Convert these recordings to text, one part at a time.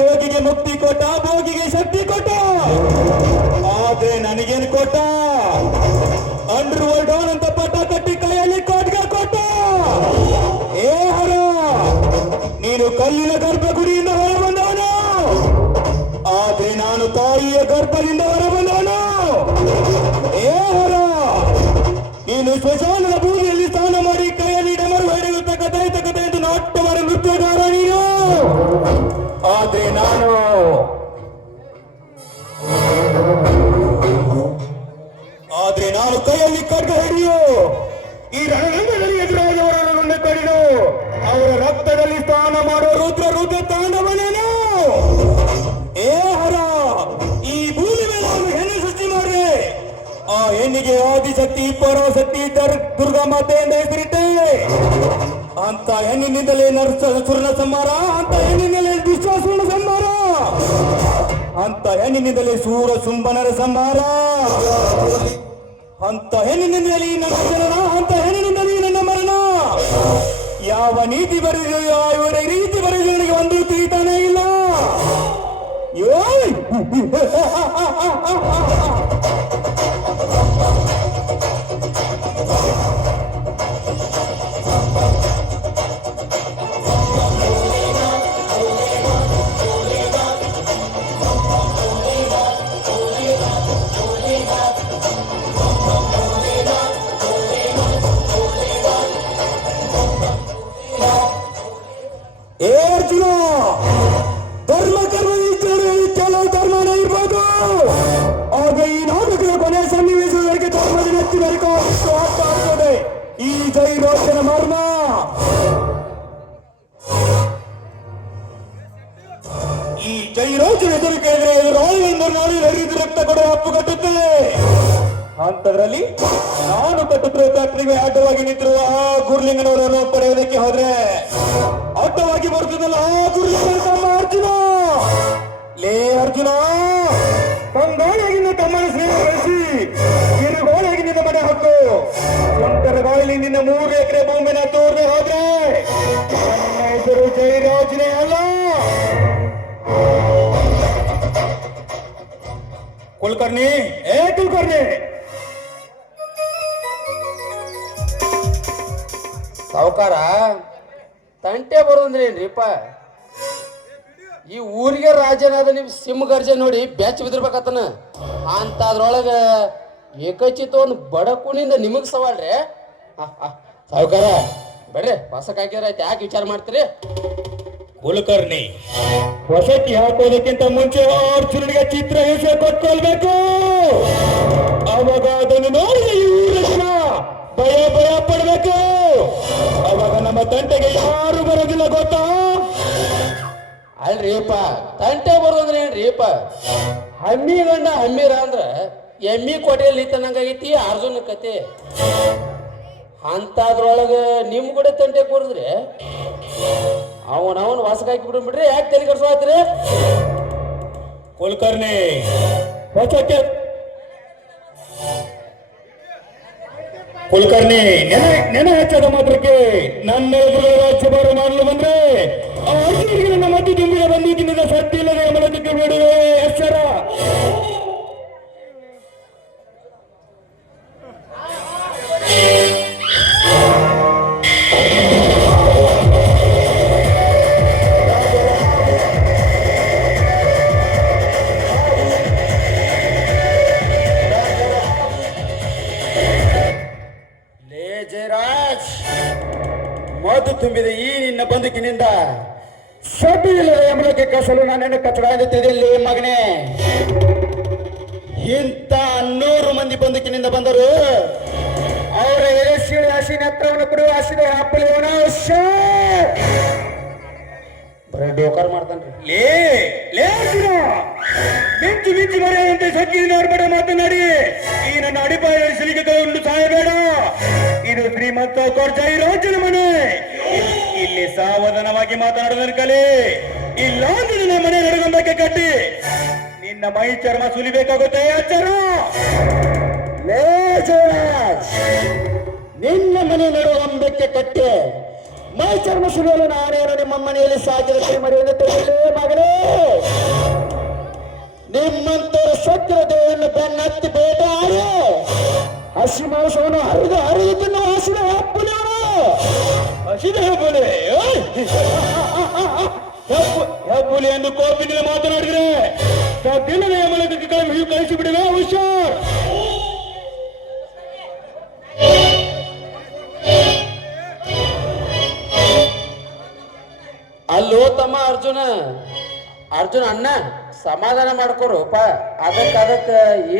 ಯೋಗಿಗೆ ಮುಕ್ತಿ ಕೊಟ್ಟ, ಭೋಗಿಗೆ ಶಕ್ತಿ ಕೊಟ್ಟ. ಆದ್ರೆ ನನಗೇನು ಕೊಟ್ಟ? ಅಂಡರ್ ವರ್ಲ್ಡ್ ಡಾನ್ ಅಂತ ಪಟ್ಟ ಕಟ್ಟಿ ಕೈಯಲ್ಲಿ ಖಡ್ಗ ಕೊಟ್ಟ. ಏ ಹರ, ನೀನು ಕಲ್ಲಿನ ಗರ್ಭಗುಡಿಯಿಂದ ಹೊರಬಂದವನು, ಆದ್ರೆ ನಾನು ತಾಯಿಯ ಗರ್ಭದಿಂದ ಹೊರಬಂದವನು. ಏ ಹರ, ನೀನು ಶ್ಮಶಾನದ ಭೂಮಿಯಲ್ಲಿ ಸ್ನಾನ ಮಾಡಿ ಕೈಯಲ್ಲಿ ಡಮರು ಹೊಡೆಯುತ್ತ ಕಥೆ ಎಂದು ನಾಟ್ಯವಾದ ನೃತ್ಯಗಾರ ನೀನು. ಆದ್ರೆ ನಾನು ಕೈಯಲ್ಲಿ ಖಡ್ಗ ಹಿಡಿಯು, ಈ ರಣರಂಗದಲ್ಲಿ ಎದುರಾದವರನ್ನು ಕಡಿದು ಅವರ ರಕ್ತದಲ್ಲಿ ಸ್ನಾನ ಮಾಡೋ ರುದ್ರ ತಾಂಡವನೇನು. ಏ ಹರ, ಈ ಭೂಮಿ ಮೇಲೆ ಅವನು ಹೆಣ್ಣು ಸೃಷ್ಟಿ ಮಾಡಿದೆ. ಆ ಹೆಣ್ಣಿಗೆ ಆದಿಶಕ್ತಿ, ಪರಾಶಕ್ತಿ, ದುರ್ಗಾ ಮಾತೆ ಎಂದು ಹೆಸರಿಟ್ಟೆ. ಅಂತ ಹೆಣ್ಣಿನಿಂದಲೇ ಸುರನ ಸಂಹಾರ, ಅಂತ ಹೆಣ್ಣಿನಲ್ಲೇ ವಿಶ್ವಾಸುರನ ಸಂಹಾರ, ಅಂತ ಹೆಣ್ಣಿನಿಂದಲೇ ಸೂರ ಸುಂಬನರ ಸಂಹಾರ, ಅಂತ ಹೆಣ್ಣಿನಿಂದಲೇ ನನ್ನ ಜನನ, ಅಂತ ಹೆಣ್ಣಿನಿಂದಲೇ ನನ್ನ ಮರಣ. ಯಾವ ನೀತಿ ಬರೆದಿದೆಯೋ ಯಾವ ರೀತಿ ಬರೆದು ನನಗೆ ಒಂದು ತಿಳಿತಾನೇ ಇಲ್ಲ. ಏ ಅರ್ಜುನ, ಧರ್ಮ ಕರ್ಮ ಕೆಲವು ಧರ್ಮನೇ ಇರ್ಬೋದು, ಆಗ ಈ ನಾಟಕದ ಕೊನೆಯ ಸನ್ನಿವೇಶದವರೆಗೆ ಧರ್ಮದ ನೆತ್ತಿ ಆಗ್ತದೆ ಈ ಜೈರೋಚನ ಮರ್ಮ. ಈ ಜೈರೋಚನ ಎದುರು ಕೇಳಿದ್ರೆ ಎದುರಾಳಿಯಿಂದ ನಾಡಿ ಹರಿದು ರಕ್ತ ಕೊಡುವ ಅಪ್ಪು ಕಟ್ಟುತ್ತದೆ. ಅಂತದ್ರಲ್ಲಿ ನಾನು ಕಟ್ಟುತ್ತಿರುವ ಫ್ಯಾಕ್ಟರಿಗೆ ಅಡ್ಡವಾಗಿ ನಿಂತಿರುವ ಆ ಗುರ್ಲಿಂಗನವರನ್ನು ಪಡೆಯೋದಕ್ಕೆ ಹೋದ್ರೆ ಅಡ್ಡವಾಗಿ ಬರುತ್ತದಲ್ಲ ಆ ಗುರ್ಲಿಂಗನ ತಮ್ಮ ಅರ್ಜುನ. ಲೇ ಅರ್ಜುನ, ಕಂಗಾಳಿಯಾಗಿಂದ ತಮ್ಮನ ಸ್ನೇಹ ಬೆಳೆಸಿ ಕಿರುಗೋಳಿಯಾಗಿಂದ ಮನೆ ಹಾಕು. ಸುಂಟರ ಗಾಳಿಯಿಂದ 3 ಎಕರೆ ಭೂಮಿನ ತೋರ್ದೆ ಹೋದ್ರೆ ನನ್ನ ಹೆಸರು ಜೈರಾಜನೇ ಅಲ್ಲ. ಕುಲಕರ್ಣಿ, ಏ ಕುಲಕರ್ಣಿ, ಸಾವುಕಾರ ತಂಟೆ ಬರೋದಂದ್ರೆ ಏನ್ರಿಪ್ಪ? ಈ ಊರಿಗೆ ರಾಜನಾದ ನೀವು ಸಿಂಹ ಗರ್ಜೆ ನೋಡಿ ಬೆಚ್ಚ ಬಿದ್ದಿರ್ಬೇಕತ್ತನ. ಅಂತದ್ರೊಳಗ ಏಕಚಿತ ಒಂದು ಬಡಕುಣಿಂದ ನಿಮಗ್ ಸವಾಲ್ರಿ. ಸಾವುಕಾರ ಬರ್ರಿ, ಹೊಸಕ್ ಹಾಕಿದ್ರಾಯ್ತು, ಯಾಕೆ ವಿಚಾರ ಮಾಡ್ತೀರಿ? ಕುಲಕರ್ಣಿ, ಹೊಸಕಿ ಹಾಕೋದಕ್ಕಿಂತ ಮುಂಚೆ ಅರ್ಜುನನಿಗೆ ಚಿತ್ರ ಹೆಸರು ಕೊಟ್ಕೊಳ್ಬೇಕು. ಅವಾಗ ಅದನ್ನು ನೋಡಿದ ಈ ಊರಿನ ಜನ ಭಯ ಪಡ್ಬೇಕು. ಅವಾಗ ನಮ್ಮ ತಂಟೆಗೆ ಯಾರು ಬರೋದಿಲ್ಲ ಗೊತ್ತಾ? ಅಲ್ರಿಪ್ಪ, ತಂಟೆ ಬರೋದಂದ್ರೆ ಏನ್ರಿಪ್ಪ? ಹಮ್ಮಿ ಗಂಡ ಹಮ್ಮಿರ ಅಂದ್ರ ಎಮ್ಮಿ ಕೋಟೆಯಲ್ಲಿ ತನ್ನಂಗಾಗೈತಿ ಅರ್ಜುನ ಕತೆ. ಅಂತದ್ರೊಳಗ ನಿಮ್ ಕೂಡ ತಂಟೆ ಕೊಡಿದ್ರಿ ಅವನ ವಾಸಕ ಹಾಕಿ ಬಿಡ್ರಿ. ಯಾಕೆ ತಲೆ ಕಡ್ಸೋತ್ರಿ? ಕುಲಕರ್ಣಿ, ಹೊಸಕ್ಕೆ ಕುಲಕರ್ಣಿ ನೆನೆ ಹೆಚ್ಚಾದ ಮಾತ್ರಕ್ಕೆ ನನ್ನ ಎದುರು ರಾಜ್ಯಭಾರ ಮಾಡಲು ಬಂದ್ರೆ ಆ ಅರ್ಜುನಿಗೆ ನನ್ನ ಮದ್ದು ತುಂಬಿದ ಬಂದೂಕಿನಿಂದ ಸತ್ಯ ಇಲ್ಲದೆ ಮಲಕ್ಕೆ ಬಿಡುವೆ ಎಚ್ಚರ. ಮದ್ದು ತುಂಬಿದ ಈ ನಿನ್ನ ಬಂದುಕಿನಿಂದ ಸಭೆಯಿಲ್ಲದ ಯಮಲಕ್ಕೆ ಕಸಲು ನನ್ನನ್ನು ಕಚ್ಚಡಾಗುತ್ತಿದೆ ಮಗನೇ. ಇಂಥ 100 ಮಂದಿ ಬಂದುಕಿನಿಂದ ಬಂದರು. ಅವರ ಎಲೆಸಿಳಿ ಹಸಿ ನೆತ್ತವನ್ನು ಬಿಡುವ ಹಸಿದ ಹಾಪಲಿವನ ಬರೀ ಡೋಕರ್ ಮಾಡ್ತಾನ್ರಿ. ಮಿಂಚು ಮರೆಯಂತೆ ಸಜ್ಜಿನ ಬಡ ಮಾತನಾಡಿ ಈ ನನ್ನ ಅಡಿಪಾಯ ಸಿಲಿಗೆಗಳನ್ನು ಸಾಯಬೇಡ. ಇದು ಶ್ರೀಮಂತ ಜೈರಾಜನ ಮನೆ. ಇಲ್ಲಿ ಸಾವಧಾನವಾಗಿ ಮಾತನಾಡುವುದನ್ನು ಕಲೆ. ಇಲ್ಲ ನಿನ್ನ ಮನೆ ನಡಗೊಂದಕ್ಕೆ ಕಟ್ಟಿ ನಿನ್ನ ಮೈ ಚರ್ಮ ಸುಲಿಬೇಕಾಗುತ್ತೆ. ಎಚ್ಚರ, ನಿನ್ನ ಮನೆ ನಡುವಂಬಕ್ಕೆ ಕಟ್ಟಿ ಮೈ ಚರ್ಮ ಸುಲಿಯಲು ನಾನೇನು ನಿಮ್ಮ ಮನೆಯಲ್ಲಿ ಸಾಕಿದ ಮರೆಯನ್ನು ತೆಗೆಯಲೇ ಮಗನೇ. ನಿಮ್ಮಂತರ ಸಕ್ರತೆಯನ್ನು ಬೆನ್ನತ್ತಿ ಬೇಟಾಡಿ ಹಸಿ ಮಾಂಸವನ್ನು ಹರಿದು ತಿನ್ನುವ ಹಸಿದ ಹೆಬ್ಬುಲಿ ಹಸಿದ ಹೆಬ್ಬುಲಿ ಹೆಬ್ಬುಲಿ ಎಂದು ಕೋಪಿನಿಂದ ಮಾತನಾಡಿದ್ರೆ ದಿನದ ಮೂಲಕ ಕಳಿಸಿ ಬಿಡುವೆ ಹುಷಾರ್. ಅಲ್ಲೋ ತಮ್ಮ ಅರ್ಜುನ ಅಣ್ಣ ಸಮಾಧಾನ ಮಾಡ್ಕೊರಪ್ಪ. ಅದಕ್ಕ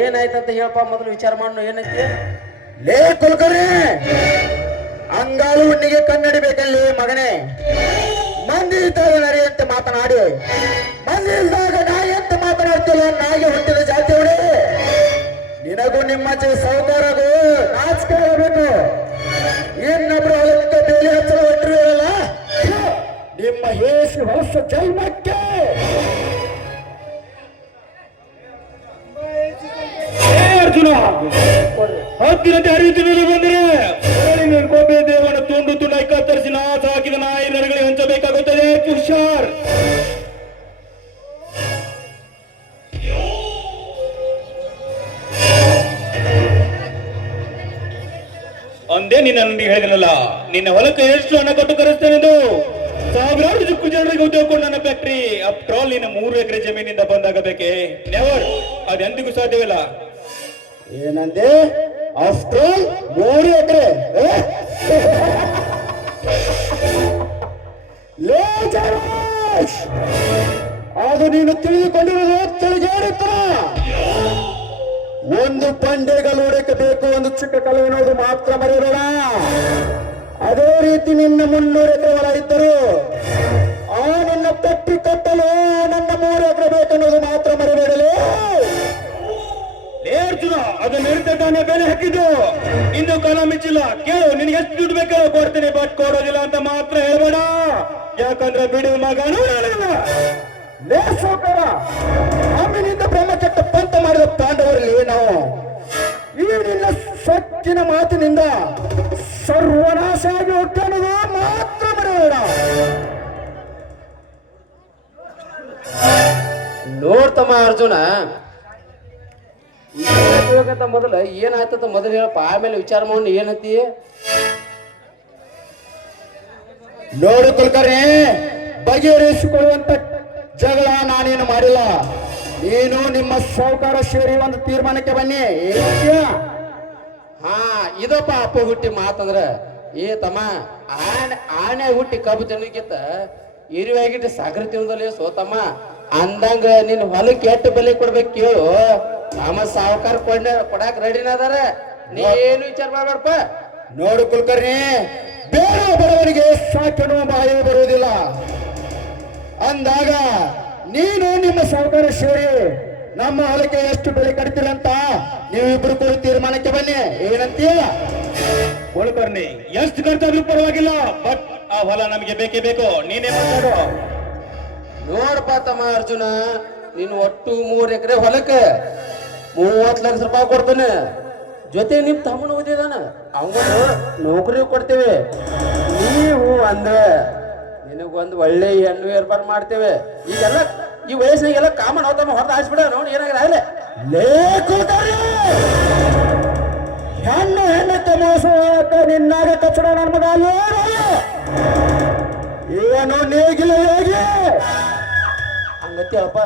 ಏನಾಯ್ತಂತ ಹೇಳಪ್ಪ, ಮೊದಲು ವಿಚಾರ ಮಾಡು. ಏನೈತಿ ಲೇ ಕುಲಕರ್ಣಿ, ಅಂಗಾಲು ಹುಣ್ಣಿಗೆ ಕನ್ನಡಿಬೇಕಲ್ಲಿ ಮಗನೇ. ಮಂದಿ ಇದ್ದಾಗ ನರಿ ಅಂತ ಮಾತನಾಡಿ, ಮಂದಿ ಇಲ್ದಾಗ ನಾಯಿ ಅಂತ ಮಾತನಾಡ್ತಿಲ್ಲ. ನಾಯಿ ಹುಟ್ಟಿದ ಜಾತಿ ಅವಳಿ. ನಿನಗೂ ನಿಮ್ಮ ಸಹಕಾರಗೂ ನಾಚಿಕೆ ಆಗಬೇಕು. ಇನ್ನೊಬ್ರು ಹೊಲಕ್ಕೆ ಬೇಲಿ ಹಚ್ಚಲು ಹೊಟ್ಟಿರಲ್ಲ ನಿಮ್ಮ ಏಸು ಹೊಸ ಜನ್ಮಕ್ಕೆ. ಅರ್ಜುನ ಹತ್ತಿರಂತೆ ಹರಿಯುತ್ತಿರುವುದು ಬಂದರೆ ಕೋಪೆ ದೇವನ ತುಂಡು ತುಂಡಾಗಿ ಕತ್ತರಿಸಿ ನಾಶ ಹಾಕಿದ ನಾಯಿ ನರಗಳಿಗೆ ಹಂಚಬೇಕಾಗುತ್ತದೆ. ಹುಷಾರ್. ಅಂದೇ ನಿನ್ನ ಹೇಳಿದನಲ್ಲ, ನಿನ್ನ ಹೊಲಕ್ಕೆ ಎಷ್ಟು ಹಣ ಕೊಟ್ಟು ಕರೆಸ್ತೇನೆಂದು. ಸಾವಿರಾರು ಚಿಕ್ಕ ಜನರಿಗೆ ಉದ್ಯೋಗ ಕೊಡು ನನ್ನ ಫ್ಯಾಕ್ಟ್ರಿ. ಆಫ್ಟರ್ ಆಲ್ ನಿನ್ನ 3 ಎಕರೆ ಜಮೀನಿಂದ ಬಂದಾಗಬೇಕೆ? ನೆವರ್, ಅದೆಂದಿಗೂ ಸಾಧ್ಯವಿಲ್ಲ. ಏನಂದೆ? ಆಫ್ಟರ್ ಆಲ್ 3 ಎಕರೆ? ಅದು ನೀನು ತಿಳಿದುಕೊಂಡಿರುವುದು ತಿಳಿಗೇರಿತನ. ಒಂದು ಬಂಡೆಗಳು ಹೊಡಕ್ಕೆ ಬೇಕು, ಒಂದು ಚಿಕ್ಕ ಕಲೆ ಅನ್ನೋದು ಮಾತ್ರ ಮರೆಯಬೇಡ. ಅದೇ ರೀತಿ ನಿನ್ನ 300 ಎಕರೆ ಹೊಲ ಇದ್ದರು ಆ ನನ್ನ ಪಟ್ಟಿ ಕಟ್ಟಲು ನನ್ನ 3 ಎಕರೆ ಬೇಕನ್ನೋದು ಮಾತ್ರ ಮರೆಯಬೇಡಲೇ. ಅರ್ಜುನ, ಅದನ್ನ ನಿರ್ತಾನೆ ಬೆಲೆ ಹಾಕಿದ್ದು ಇನ್ನು ಕಾಲ ಮಿಚ್ಚಿಲ್ಲ. ಕೇಳು, ನಿನಗೆ ಎಷ್ಟು ದುಡ್ಡು ಬೇಕೋ ಕೊಡ್ತೀನಿ, ಬಟ್ ಕೊಡೋದಿಲ್ಲ ಅಂತ ಮಾತ್ರ ಹೇಳ್ಬೇಡ. ಯಾಕಂದ್ರೆ ಬಿಡು ಮಗ ಲೇಸೋಕರ ಅಮ್ಮಿನಿಂದ ಬ್ರಹ್ಮ ಕೆಟ್ಟ ಪಂತ ಮಾಡಿದ ಪಾಂಡವರಲ್ಲಿ ನಾವು ಈ ನಿನ್ನ ಸೊಕ್ಕಿನ ಮಾತಿನಿಂದ ಸರ್ವನಾಶ ಆಗಿ ಹೋಗ್ತಾನದು ಮಾತ್ರ ಮರೆಯೋಣ. ನೋಡ್ತಮ್ಮ ಅರ್ಜುನ, ಮೊದಲು ಏನಾಯ್ತದ ಮೊದಲು ಹೇಳಪ್ಪ, ಆಮೇಲೆ ವಿಚಾರ ಮಾಡಿ ಏನಂತಿ. ನೋಡು ಕುಲಕರ್ಣಿ, ಬಗೆಹರಿಸಿಕೊಳ್ಳುವಂತ ಜಗಳ ನಾನೇನು ಮಾಡಿಲ್ಲ. ನೀನು ನಿಮ್ಮ ಸಾಹುಕಾರ ಸೇರಿ ಒಂದು ತೀರ್ಮಾನಕ್ಕೆ ಬನ್ನಿ. ಹಾ, ಇದಪ್ಪ ಅಪ್ಪ ಹುಟ್ಟಿ ಮಾತಂದ್ರ ತಮ್ಮ ಆನೆ ಹುಟ್ಟಿ ಕಬ್ಬು ತಿನ್ನಕ್ಕಿಂತ ಇರುವಾಗಿಟ್ಟು ಸಾಗರ ತಿನ್ನೋದಲ್ಲಿ ಸೋತಮ್ಮ ಅಂದಂಗ ನಿನ್ ಹೊಲಕ್ಕೆ ಎಷ್ಟು ಬೆಲೆ ಕೊಡ್ಬೇಕು ಕೇಳು. ನಮ್ಮ ಸಾಹುಕಾರ ಕೊಡಾಕ್ ರೆಡಿನ ಅದಾರ, ನೀ ಏನು ವಿಚಾರ ಮಾಡ್ಬೇಡಪ್ಪ. ನೋಡು ಕುಲಕರ್ಣಿ, ಬೇರೆ ಬಡವರಿಗೆ ಸಾಕನು ಬಾಯಿ ಬರುವುದಿಲ್ಲ. ಅಂದಾಗ ನೀನು ನಿಮ್ಮ ಸಾಹುಕಾರ ಸೇರಿ ನಮ್ಮ ಹೊಲಕ್ಕೆ ಎಷ್ಟು ಬೆಲೆ ಕಟ್ತೀರಂತ ನೀವಿಬ್ರು ಕೂಡ ತೀರ್ಮಾನಕ್ಕೆ ಬನ್ನಿ. ಏನಂತೀಯ ಕುಲಕರ್ಣಿ? ಎಷ್ಟು ಖರ್ಚಾದ್ರೂ ಪರವಾಗಿಲ್ಲ, ಬಟ್ ಆ ಹೊಲ ನಮಗೆ ಬೇಕೇ ಬೇಕು. ನೀನೇ ಮಾತಾಡು. ನೋಡಪ್ಪ ತಮ್ಮ ಅರ್ಜುನ, ನೀನು ಒಟ್ಟು 3 ಎಕರೆ ಹೊಲಕ್ಕೆ 30 ಲಕ್ಷ ರೂಪಾಯಿ ಕೊಡ್ತಾನೆ. ಜೊತೆ ನಿಮ್ ತಮ್ಮನ ಓದಿದಾನ, ಅವನು ನೌಕರಿ ಕೊಡ್ತೇವೆ. ನೀವು ಅಂದ್ರೆ ನಿನಗೊಂದು ಒಳ್ಳೆ ಹೆಣ್ಣು ಏರ್ಪಾಡು ಮಾಡ್ತೇವೆ. ಈಗೆಲ್ಲ ಈ ವಯಸ್ಸಿನಾಗೆಲ್ಲ ಕಾಮನ್ ಅವತಮ್ಮ ಹೊರದು ಹಾಯಿಸ್ಬಿಡ. ನೋಡಿ ಏನಾಗಿದೆ ಆಗಲೇ ಹೆಣ್ಣು ಹೆಣ್ಣಕ್ಕೆ ಮೋಸ ನಿನ್ನಾಗ ಕಚ್ಚಡ ನನ್ನ ಮಗ ಏನು ನೇಗಿಲ್ಲ ಹೇಗೆ ಹಂಗತಿ ಅಪ್ಪ.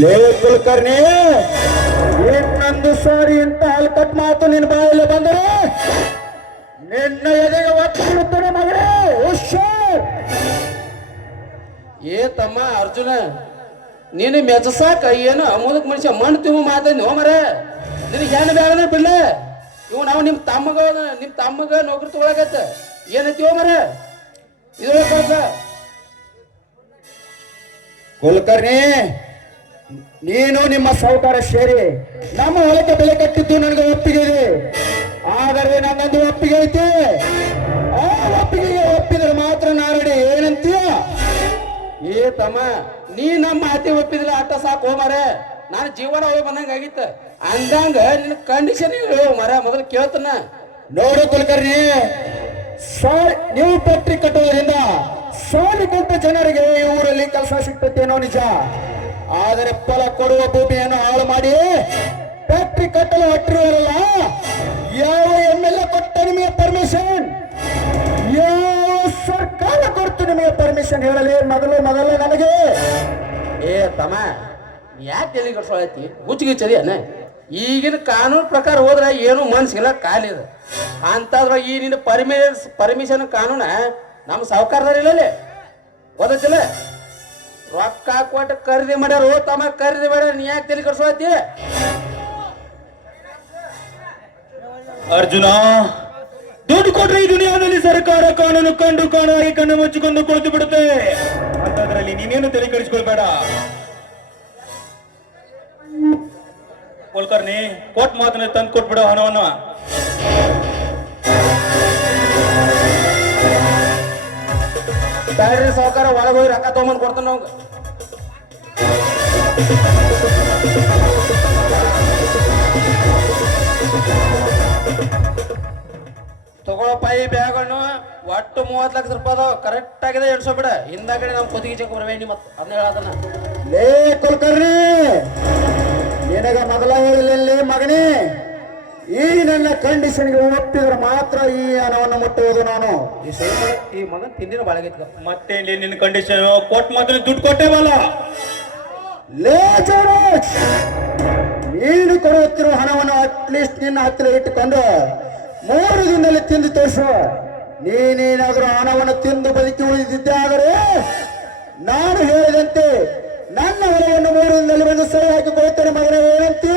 ಲೇ ಕುಲಕರ್ಣಿ, ಇನ್ನೊಂದು ಸಾರಿ ಇಂತ ಹಲ್ಕಟ್ ಮಾತು ನಿನ್ನ ಬಾಯಲ್ಲಿ ಬಂದರೆ ನಿನ್ನ ಎದೆಗೆ ಒತ್ತಿರುತ್ತಾನೆ ಮಗನೇ. ಹುಷಾರ್. ತಮ್ಮ ಅರ್ಜುನ, ನೀನು ಮೆಚ್ಚಸಾಕ ಏನು ಅಮೋದಕ್ ಮನುಷ್ಯ ಮಣ್ಣು ತುಂಬ ಮಾತಾಡಿ ಮರ. ನಿನಗೆ ಹೆಣ್ಣು ಬೇಡ ಬಿಡ್ಲೆ. ಇವು ನಾವು ನಿಮ್ಮ ತಮ್ಮಗ ನೌಕರಿ ತಗೊಳಕತ್ತ ಏನೈತಿವ ಮರ. ಇದು ಕುಲಕರ್ಣಿ, ನೀನು ನಿಮ್ಮ ಸಾಹುಕಾರ ಸೇರಿ ನಮ್ಮ ಹೊಲಕ್ಕೆ ಬೆಲೆ ಕಟ್ಟಿದ್ದು ನನಗೆ ಒಪ್ಪಿಗೆ ಇದೆ. ಆದರೆ ನನ್ನೊಂದು ಒಪ್ಪಿಗೆ ಐತಿ. ಆ ಒಪ್ಪಿಗೆಗೆ ಒಪ್ಪಿದ್ರೆ ಮಾತ್ರ ನಾರಡಿ. ಏನಂತೀಯ? ತಮ್ಮ, ನೀ ನಮ್ಮ ಮಾತಿ ಒಪ್ಪಿದಿಲ್ಲ ಅಟ್ಟ ಸಾಕು ಮರ. ನಾನು ಜೀವನ ಹೋಗಿ ಬಂದಂಗ ಆಗಿತ್ತ. ಅಂದಂಗ ನಿನ್ನ ಕಂಡೀಷನ್ ಮರ ಮೊದಲು ಕೇಳ್ತಾನ. ನೋಡು ಕುಲಕರ್ಣಿ, ನೀವು ಪಟ್ಟಿ ಕಟ್ಟುವುದರಿಂದ ಸಾಲಿಕಂತ ಜನರಿಗೆ ಈ ಊರಲ್ಲಿ ಕೆಲಸ ಸಿಗ್ತೈತೇನೋ ನಿಜ. ಆದರೆ ಫಲ ಕೊಡುವ ಭೂಮಿಯನ್ನು ಹಾಳು ಮಾಡಿ ಫ್ಯಾಕ್ಟ್ರಿ ಕಟ್ಟಲು ಹೊಟ್ಟಿರುವಲ್ಲ, ಯಾವ MLA ಕೊಟ್ಟ ನಿಮಗೆ ಪರ್ಮಿಷನ್? ಯಾವ ಸರ್ಕಾರ ಕೊಡ್ತು ನಿಮಗೆ ಪರ್ಮಿಷನ್ ಹೇಳಲಿ ಮೊದಲು ನನಗೆ. ಏ ತಮ್ಮ ಯಾಕೆ ತಲೆ ಕಟ್ಸೋಳೈತಿ? ಗುಚ್ಚಿಗಿಚ್ಚದಿ ಅನ್ನ. ಈಗಿನ ಕಾನೂನು ಪ್ರಕಾರ ಹೋದ್ರೆ ಏನು ಮನ್ಸಿಲ್ಲ, ಖಾಲಿ ಇದೆ ಅಂತಾದ್ರ ಈ ನಿನ್ನ ಪರ್ಮಿಷನ್ ಕಾನೂನ ನಮ್ಮ ಸಾವುಕಾರದಾರ ಇಲ್ಲಲ್ಲಿ ಓದತ್ತಿಲ್ಲ. ರೊಕ್ಕ ಕೊಟ್ಟು ಖರೀದಿ ಮಾಡ್ಯಾರ. ಓ ತಮ್ಮ ಖರೀದಿ ಮಾಡ್ಯಾರ, ನೀ ಯಾಕೆ ತಲೆ ಕಟ್ಸೋಳೈತಿ? ಅರ್ಜುನ, ದುಡ್ಡು ಕೊಟ್ರೆ ಈ ದುನಿಯಾದಲ್ಲಿ ಸರ್ಕಾರ ಕಾನೂನು ಕಂಡು ಕಾಣಾಗಿ ಕಣ್ಣು ಮುಚ್ಚಿಕೊಂಡು ಕುಳಿತು ಬಿಡುತ್ತೆ. ಅಂತದ್ರಲ್ಲಿ ನೀನೇನು ತಲೆ ಕೆಡಿಸ್ಕೊಳ್ಬೇಡ. ಕುಲಕರ್ಣಿ, ಕೊಟ್ ಮಾತನ್ನ ತಂದು ಕೊಟ್ಬಿಡು ಹಣವನ್ನ. ಬ್ಯಾಡ್ರಿ ಸಾವುಕಾರ, ಒಳಗೆ ಹೋಗಿ ರೊಕ್ಕ ತಗೊಂಬಂದು ಕೊಡ್ತಾನ ಅವಂಗ. ತಗೊಳಪ್ಪ ಈ ಬ್ಯಾಗ್ಗಳನ್ನು. ಒಟ್ಟು 30 ಲಕ್ಷ ರೂಪಾಯಿ ಅದಾವ. ಕರೆಕ್ಟ್ ಆಗಿದೆ, ಎಡ್ಸೋಬಿಡ. ಹಿಂದಾಗಡೆ ನಮ್ಮ ಕೊತ್ತಿಗೆ ಚೆಕ್ ಬರಬೇಡಿ ಮತ್ತೆ ಅದನ್ನ ಹೇಳದನ್ನ. ಲೇ ಕುಲಕರ್ಣಿ, ನಿನಗ ಮೊದಲ ಹೇಳಲಿ ಮಗನೇ, ಈ ನನ್ನ ಕಂಡೀಷನ್ಗೆ ಒಪ್ಪಿದ್ರೆ ಮಾತ್ರ ಈ ಹಣವನ್ನು ಮುಟ್ಟುವುದು ನಾನು. ಈ ಮಗನ್ ತಿಂದಿನ ಬಾಳಗೈತಿ. ಮತ್ತೆ ನಿನ್ನ ಕಂಡೀಷನ್ ಕೊಟ್ಟು ಮಾತ್ರ ದುಡ್ಡು ಕೊಟ್ಟೇವಲ್ಲ. ಲೇ ಜಯರಾಜ್, ನೀನು ಕೊಡುತ್ತಿರುವ ಹಣವನ್ನು ಅಟ್ಲೀಸ್ಟ್ ನಿನ್ನ ಹತ್ತಿರ ಇಟ್ಟುಕೊಂಡು 3 ದಿನದಲ್ಲಿ ತಿಂದು ತೋರಿಸು. ನೀನೇನಾದರೂ ಹಣವನ್ನು ತಿಂದು ಬದುಕಿ ಉಳಿದಿದ್ದೆ ಆದರೆ ನಾನು ಹೇಳಿದಂತೆ ನನ್ನ ಹೊಲವನ್ನು 3 ದಿನದಲ್ಲಿ ಬಂದು ಸರಿ ಹಾಕಿಕೊಳ್ತೇನೆ ಮಗನ. ಏನಂತೀಯ?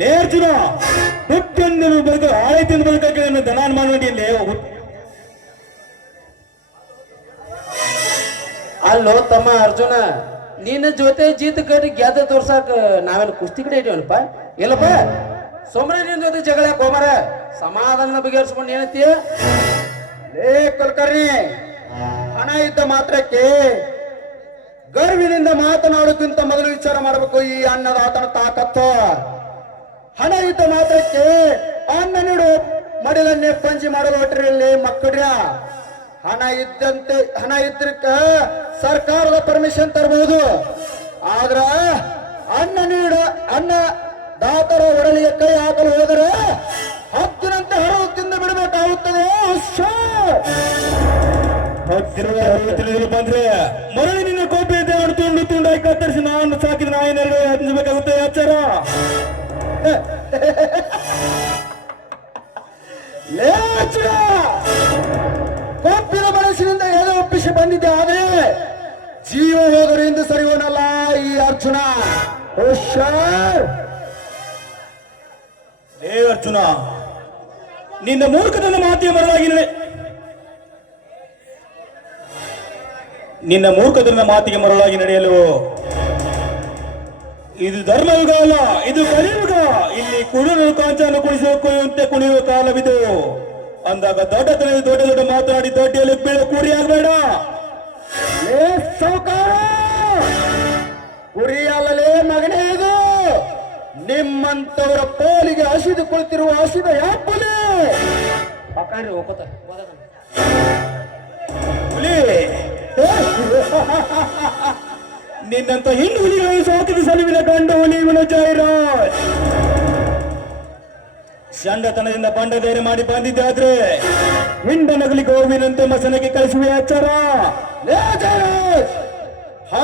ಲೇ ಅರ್ಜುನ, ಪ್ರತಿಯೊಂದು ಬದುಕು ಹಾಳೆ ತಿಂದು ಬದುಕಕ್ಕೆ ನನ್ನ ದನಾನ್ ಮಾಡುವಂತೆ ಅಲ್ಲೋ ತಮ್ಮ ಅರ್ಜುನ, ನಿನ್ನ ಜೊತೆ ಜೀತ ಕಡೆ ಗೆದ್ದ ತೋರ್ಸಾಕ ನಾವೇನು ಕುಸ್ತಿ ಕಡೆ ಇದ್ದೀವನಪ್ಪ? ಇಲ್ಲಪ್ಪ, ಸುಮ್ಮನೆ ನಿನ್ನ ಜೊತೆ ಜಗಳ ಕೋಮರ ಸಮಾಧಾನ ಬಗೆಹರಿಸ್ಕೊಂಡು ಏನಂತೀಯ? ಲೇ ಕುಲಕರ್ಣಿ, ಹಣ ಇದ್ದ ಮಾತ್ರಕ್ಕೆ ಗರ್ವಿನಿಂದ ಮಾತನಾಡೋಕ್ಕಿಂತ ಮೊದಲು ವಿಚಾರ ಮಾಡಬೇಕು ಈ ಅನ್ನದಾತನ ತಾಕತ್ತು. ಹಣ ಇದ್ದ ಮಾತ್ರಕ್ಕೆ ಅನ್ನ ನೀಡು ಮಡಿಲನ್ನೇ ಪಂಚಿ ಮಾಡಲು ಹೊಟ್ಟರಲ್ಲಿ ಮಕ್ಕಳ್ಯ. ಹಣ ಇದ್ರಕ್ಕ ಸರ್ಕಾರದ ಪರ್ಮಿಷನ್ ತರಬಹುದು, ಆದ್ರ ಅನ್ನ ದಾತರ ಒಡಲಿಗೆ ಕೈ ಹಾಕಲು ಹೋದರೆ ಹತ್ತಿರಂತೆ ಹರವು ತಿಂದು ಬಿಡಬೇಕಾಗುತ್ತದೆ. ಬಂದ್ರೆ ಮರಳಿ ನಿನ್ನ ಕೋಪೆ ತುಂಡಾಗಿ ಕತ್ತರಿಸಿ ನಾನು ಸಾಕಿದ ನಾಯಿನೆರಡು ಹಂಚಬೇಕಾಗುತ್ತೆ. ಆಚಾರ ಕೋಪಿನ ಮನಸ್ಸಿನಿಂದ ಏನೋ ಒಪ್ಪಿಸಿ ಬಂದಿದ್ದೆ, ಆದರೆ ಜೀವ ಹೋದರು ಎಂದು ಸರಿಯೋನಲ್ಲ ಈ ಅರ್ಜುನ. ಹುಷಾರ್. ಏ ಅರ್ಜುನ, ನಿನ್ನ ಮೂರ್ಖತನ ಮಾತಿಗೆ ಮರಳಾಗಿ ನಡೆಯಲು ಇದು ಧರ್ಮಯುಗ ಅಲ್ಲ, ಇದು ಕಲಿಯುಗ. ಇಲ್ಲಿ ಕುಡಿಯುವ ಕಾಂಚನ ಕುಣಿಸುವಂತೆ ಕುಣಿಯುವ ಕಾಲವಿದು ಅಂದಾಗ ದೊಡ್ಡ ಮಾತನಾಡಿ ದೊಡ್ಡಿಯಲ್ಲಿ ಬೀಳ ಕೂರಿ ಆಗಬೇಡ. ಕುರಿ ಅಲ್ಲಲೇ ಮಗನೇ, ಇದು ನಿಮ್ಮಂತವರ ಪೋಲಿಗೆ ಹಸಿದು ಕುಳಿತಿರುವ ಹಸಿದ ಯಾಪುಲಿ. ನಿನ್ನಂತ ಹಿಂಡು ಹುಲಿಗಳು ಸಾಕಿದ ಸಲುವಿನ ಗಂಡ ಹುಲಿ ಇವನು ಜಯರಾಜ್. ಚಂಡತನದಿಂದ ಬಂಡದೇರೆ ಮಾಡಿ ಬಂದಿದ್ದೆ, ಆದ್ರೆ ಹಿಂಡ ನಗಲಿ ಗೋವಿನಂತೆ ಮಸನಕ್ಕೆ ಕಳಿಸುವೆ ಆಚಾರ. ಜಯರಾಜ್,